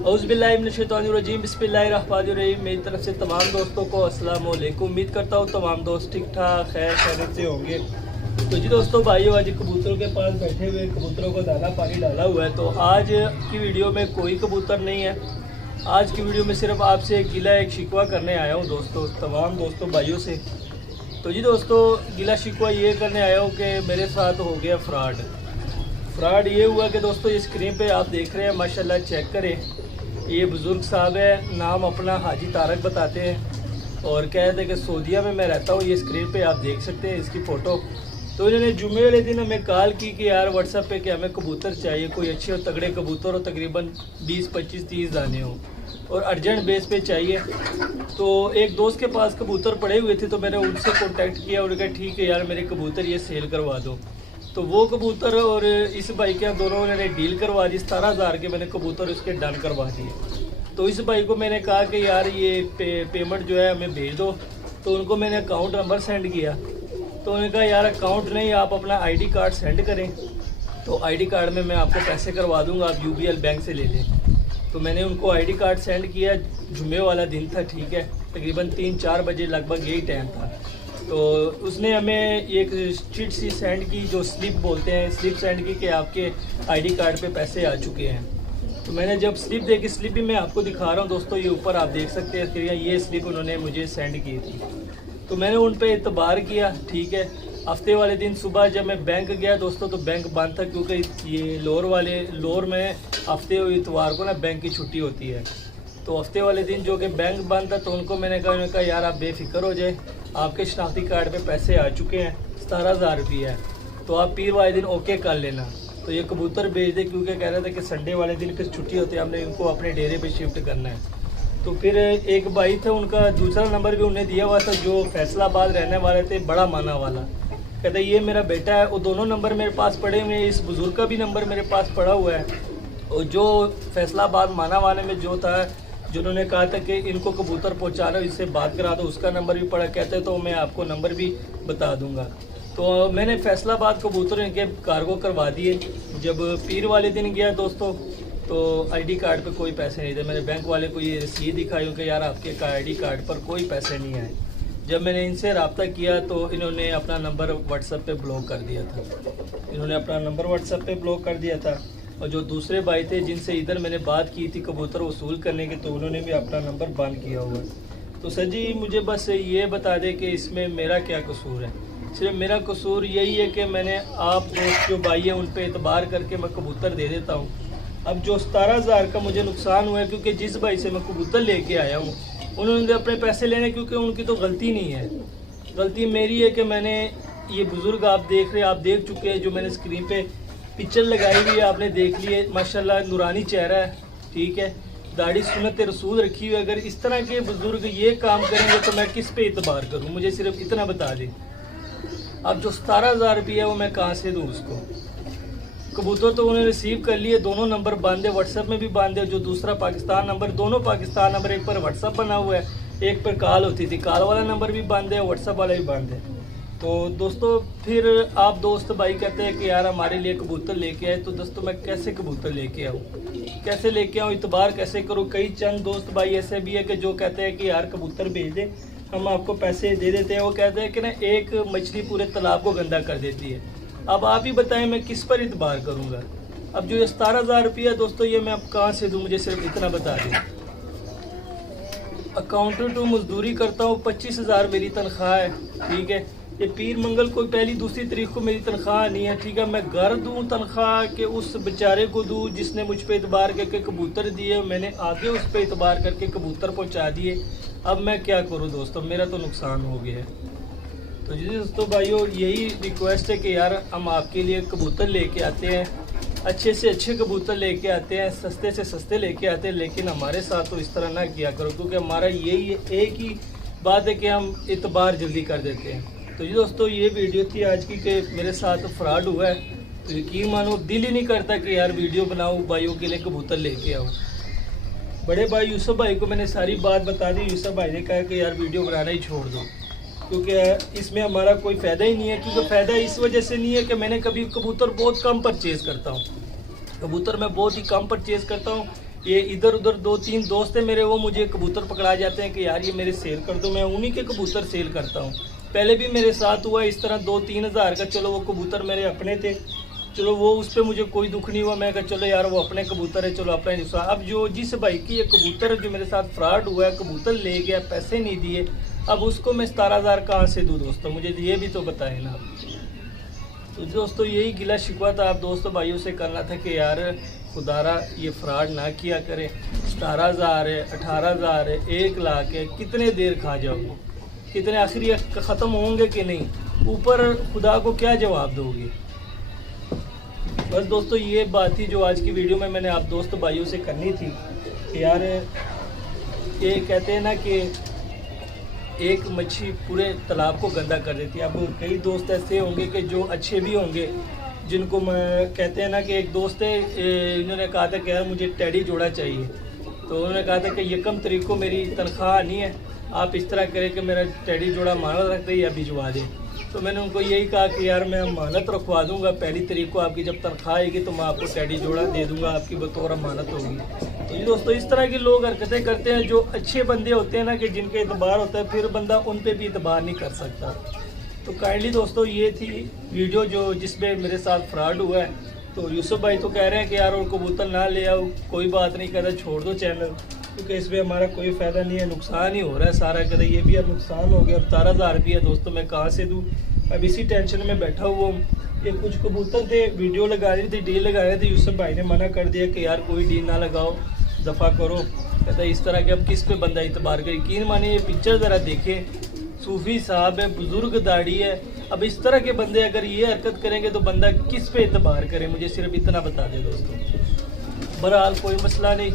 औज़ुबिल्लाहिमिनश्शैतानिर्रजीम बिस्मिल्लाहिर्रहमानिर्रहीम। मेरी तरफ से तमाम दोस्तों को अस्सलाम वालेकुम। उम्मीद करता हूँ तमाम दोस्त ठीक ठाक खैर खैरियत से होंगे। तो जी दोस्तों भाइयों, आज कबूतरों के पास बैठे हुए, कबूतरों को दाना पानी डाला हुआ है। तो आज की वीडियो में कोई कबूतर नहीं है। आज की वीडियो में सिर्फ आपसे एक गिला एक शिकवा करने आया हूँ दोस्तों, तमाम दोस्तों भाइयों से। तो जी दोस्तों, गिला शिकवा ये करने आया हूँ कि मेरे साथ हो गया फ्रॉड ये हुआ कि दोस्तों, ये स्क्रीन पे आप देख रहे हैं, माशाल्लाह चेक करें। ये बुज़ुर्ग साहब है, नाम अपना हाजी तारक बताते हैं और कहते हैं कि सऊदीया में मैं रहता हूँ। ये स्क्रीन पे आप देख सकते हैं इसकी फ़ोटो। तो इन्होंने जुमे वाले दिन हमें कॉल की कि यार व्हाट्सएप पे कि हमें कबूतर चाहिए, कोई अच्छे और तगड़े कबूतर हो, तकरीबन 20, 25, 30 दाने हो और अर्जेंट बेस पे चाहिए। तो एक दोस्त के पास कबूतर पड़े हुए थे, तो मैंने उनसे कॉन्टैक्ट किया और कहा ठीक है यार मेरे कबूतर ये सेल करवा दो। तो वो कबूतर और इस भाई के दोनों ने डील करवा दी। 17,000 के मैंने कबूतर उसके डन करवा दिए। तो इस भाई को मैंने कहा कि यार ये पेमेंट जो है हमें भेज दो। तो उनको मैंने अकाउंट नंबर सेंड किया। तो उन्होंने कहा यार अकाउंट नहीं, आप अपना आईडी कार्ड सेंड करें तो आईडी कार्ड में मैं आपको पैसे करवा दूंगा, आप यूबीएल बैंक से ले लें। तो मैंने उनको आईडी कार्ड सेंड किया। जुमे वाला दिन था, ठीक है, तकरीबन 3-4 बजे लगभग यही टाइम था। तो उसने हमें एक चिट सी सेंड की, जो स्लिप बोलते हैं, स्लिप सेंड की कि आपके आईडी कार्ड पे पैसे आ चुके हैं। तो मैंने जब स्लिप देखी, स्लिप भी मैं आपको दिखा रहा हूँ दोस्तों, ये ऊपर आप देख सकते हैं कि ये स्लिप उन्होंने मुझे सेंड की थी। तो मैंने उन पर एतबार किया, ठीक है। हफ्ते वाले दिन सुबह जब मैं बैंक गया दोस्तों, तो बैंक बंद था, क्योंकि ये लोर में हफ्ते और इतवार को ना बैंक की छुट्टी होती है। तो हफ्ते वाले दिन जो कि बैंक बंद था, तो उनको मैंने कहा यार आप बेफिक्र हो जाए, आपके शनाख्ती कार्ड पे पैसे आ चुके हैं, 17,000 रुपये है, तो आप पीर वाले दिन ओके कर लेना। तो ये कबूतर भेज दे, क्योंकि कह रहे थे कि संडे वाले दिन फिर छुट्टी होती है, हमने इनको अपने डेरे पे शिफ्ट करना है। तो फिर एक भाई थे, उनका दूसरा नंबर भी उन्हें दिया हुआ था, जो फैसलाबाद रहने वाले थे, बड़ा माना वाला। कहते ये मेरा बेटा है। वो दोनों नंबर मेरे पास पड़े हुए हैं, इस बुज़ुर्ग का भी नंबर मेरे पास पड़ा हुआ है। और जो फैसलाबाद माना वाले में जो था, जिन्होंने कहा था कि इनको कबूतर पहुंचा रहा हो, इससे बात करा दो, उसका नंबर भी पड़ा। कहते तो मैं आपको नंबर भी बता दूंगा। तो मैंने फैसलाबाद कबूतर इनके कार्गो करवा दिए। जब पीर वाले दिन गया दोस्तों, तो आईडी कार्ड पे कोई पैसे नहीं थे। मैंने बैंक वाले को ये रसीद दिखाई कि यार आपके आईडी कार्ड पर कोई पैसे नहीं आए। जब मैंने इनसे रब्ता किया तो इन्होंने अपना नंबर व्हाट्सएप पे ब्लॉक कर दिया था। और जो दूसरे भाई थे जिनसे इधर मैंने बात की थी कबूतर वसूल करने की, तो उन्होंने भी अपना नंबर बंद किया हुआ है। तो सर जी मुझे बस ये बता दें कि इसमें मेरा क्या कसूर है। सिर्फ मेरा कसूर यही है कि मैंने आप दोस्त जो भाई है उन पर एतबार करके मैं कबूतर दे देता हूँ। अब जो 17,000 का मुझे नुकसान हुआ है, क्योंकि जिस भाई से मैं कबूतर लेके आया हूँ उन्होंने अपने पैसे लेने, क्योंकि उनकी तो गलती नहीं है, गलती मेरी है कि मैंने ये बुज़ुर्ग आप देख चुके हैं, जो मैंने स्क्रीन पे पिक्चर लगाई हुई है, आपने देख ली है, माशाल्लाह नूरानी चेहरा है, ठीक है, दाढ़ी सुन्नत रसूल रखी हुई है। अगर इस तरह के बुज़ुर्ग ये काम करेंगे तो मैं किस पे इतबार करूँ, मुझे सिर्फ इतना बता दें। अब जो 17,000 रुपये है वो मैं कहाँ से दूँ उसको। कबूतर तो उन्होंने रिसीव कर लिए, दोनों नंबर बंद है, व्हाट्सएप में भी बंद है। जो दूसरा पाकिस्तान नंबर, दोनों पाकिस्तान नंबर, एक पर व्हाट्सएप बना हुआ है, एक पर कॉल होती थी, कॉल वाला नंबर भी बंद है, व्हाट्सएप वाला भी बंद है। तो दोस्तों फिर आप दोस्त भाई कहते हैं कि यार हमारे लिए कबूतर लेके आए। तो दोस्तों मैं कैसे कबूतर लेके आऊँ, कैसे लेके आऊँ, इतबार कैसे करूँ। कई चंद दोस्त भाई ऐसे भी है कि जो कहते हैं कि यार कबूतर भेज दे, हम आपको पैसे दे देते हैं। वो कहते हैं कि ना एक मछली पूरे तालाब को गंदा कर देती है। अब आप ही बताएं मैं किस पर इतबार करूँगा। अब जो ये 17,000 रुपया दोस्तों, ये मैं अब कहाँ से दूँ, मुझे सिर्फ इतना बता दें। अकाउंटेंट हूँ, मजदूरी करता हूँ, 25,000 मेरी तनख्वाह है, ठीक है। ये पीर मंगल को पहली दूसरी तारीख को मेरी तनख्वाह नहीं है, ठीक है। मैं घर दूँ तनख्वाह के उस बेचारे को दूँ जिसने मुझ पे इतबार करके कबूतर दिए, मैंने आगे उस पर इतबार करके कबूतर पहुँचा दिए। अब मैं क्या करूँ दोस्तों, मेरा तो नुकसान हो गया है। तो जी दोस्तों भाइयों, यही रिक्वेस्ट है कि यार हम आपके लिए कबूतर लेके आते हैं, अच्छे से अच्छे कबूतर लेके आते हैं, सस्ते से सस्ते लेके आते हैं, लेकिन हमारे साथ तो इस तरह ना किया करो, क्योंकि हमारा यही एक ही बात है कि हम इतबार जल्दी कर देते हैं। तो जी दोस्तों ये वीडियो थी आज की कि मेरे साथ फ्रॉड हुआ है। तो यकीन मानो दिल ही नहीं करता कि यार वीडियो बनाऊँ, भाइयों के लिए कबूतर लेके आऊँ। बड़े भाई यूसुफ भाई को मैंने सारी बात बता दी। यूसुफ भाई ने कहा कि यार वीडियो बनाना ही छोड़ दो, क्योंकि इसमें हमारा कोई फ़ायदा ही नहीं है। क्योंकि फ़ायदा इस वजह से नहीं है कि मैंने कभी कबूतर बहुत कम परचेज़ करता हूँ, कबूतर मैं बहुत ही कम परचेज़ करता हूँ। ये इधर उधर 2-3 दोस्त हैं मेरे, वो मुझे कबूतर पकड़ा जाते हैं कि यार ये मेरे सेल कर दो, मैं उन्हीं के कबूतर सेल करता हूँ। पहले भी मेरे साथ हुआ इस तरह 2-3 हज़ार का, चलो वो कबूतर मेरे अपने थे, चलो वो उस पर मुझे कोई दुख नहीं हुआ, मैं कहा चलो यार वो अपने कबूतर है, चलो अपने दूसरा। अब जो जिस भाई की ये कबूतर जो मेरे साथ फ्रॉड हुआ है, कबूतर ले गया, पैसे नहीं दिए, अब उसको मैं 17,000 कहाँ से दूँ दोस्तों, मुझे ये भी तो बताएं ना। तो दोस्तों यही गिला शिकवा था आप दोस्तों भाइयों से करना था कि यार खुदारा ये फ्रॉड ना किया करें। 17,000 है, 18,000 है, 1 लाख है, कितने देर खा जाओगे, कितने आखिर ये ख़त्म होंगे कि नहीं, ऊपर खुदा को क्या जवाब दोगे। बस दोस्तों ये बात थी जो आज की वीडियो में मैंने आप दोस्त भाइयों से करनी थी कि यार ये कहते हैं ना कि एक मच्छी पूरे तालाब को गंदा कर देती है। अब कई दोस्त ऐसे होंगे कि जो अच्छे भी होंगे, जिनको मैं कहते हैं ना कि एक दोस्त है, इन्होंने कहा था कि यार मुझे टेडी जोड़ा चाहिए, तो उन्होंने कहा था कि 1 तारीख को मेरी तनख्वाह नहीं है, आप इस तरह करें कि मेरा टेडी जोड़ा मानत रख दें या भिजवा दें। तो मैंने उनको यही कहा कि यार मैं अमानत रखवा दूंगा, 1 तारीख को आपकी जब तनख्वाह आएगी तो मैं आपको टेडी जोड़ा दे दूंगा, आपकी बतौर अमानत होगी। तो ये दोस्तों इस तरह के लोग हरकतें करते हैं, जो अच्छे बंदे होते हैं ना कि जिनके एतबार होता है, फिर बंदा उन पर भी एतबार नहीं कर सकता। तो काइंडली दोस्तों ये थी वीडियो जो जिसमें मेरे साथ फ्रॉड हुआ है। तो यूसुफ भाई तो कह रहे हैं कि यार और कबूतर ना ले आओ, कोई बात नहीं, कहता छोड़ दो चैनल, क्योंकि इसमें हमारा कोई फ़ायदा नहीं है, नुकसान ही हो रहा है सारा। कहता ये भी अब नुकसान हो गया, अब 17,000 रुपया दोस्तों मैं कहाँ से दूँ, अब इसी टेंशन में बैठा हुआ हूँ। ये कुछ कबूतर थे, वीडियो लगा रही थी, डील लगा रहे थे, यूसुफ भाई ने मना कर दिया कि यार कोई डील ना लगाओ, दफ़ा करो। कहता इस तरह के अब किस पे बंदा इतबार करे। यकीन मानिए ये पिक्चर ज़रा देखें, सूफ़ी साहब है, बुज़ुर्ग दाढ़ी है, अब इस तरह के बंदे अगर ये हरकत करेंगे तो बंदा किस पे एतबार करे, मुझे सिर्फ इतना बता दे दोस्तों। बहरहाल कोई मसला नहीं,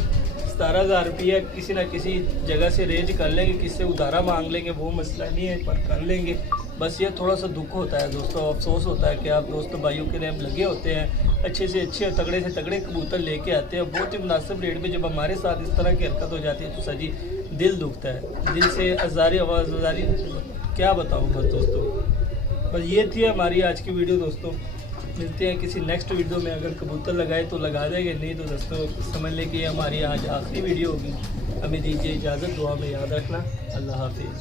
17,000 रुपया किसी ना किसी जगह से रेंज कर लेंगे, किससे उधारा मांग लेंगे, वो मसला नहीं है, पर कर लेंगे। बस ये थोड़ा सा दुख होता है दोस्तों, अफसोस होता है कि आप दोस्तों भाइयों के लिए हम लगे होते हैं, अच्छे से अच्छे तगड़े से तगड़े कबूतर लेके आते हैं बहुत ही मुनासिब रेट में, जब हमारे साथ इस तरह की हरकत हो जाती है तो सजी दिल दुखता है, दिल से आज़ारी आवाज़ारी क्या बताऊँ। बस दोस्तों बस ये थी हमारी आज की वीडियो दोस्तों, मिलते हैं किसी नेक्स्ट वीडियो में। अगर कबूतर लगाए तो लगा देंगे, नहीं तो दोस्तों समझ लें कि ये हमारी आज आखिरी वीडियो होगी। हमें दीजिए इजाज़त, दुआ में याद रखना, अल्लाह हाफिज़।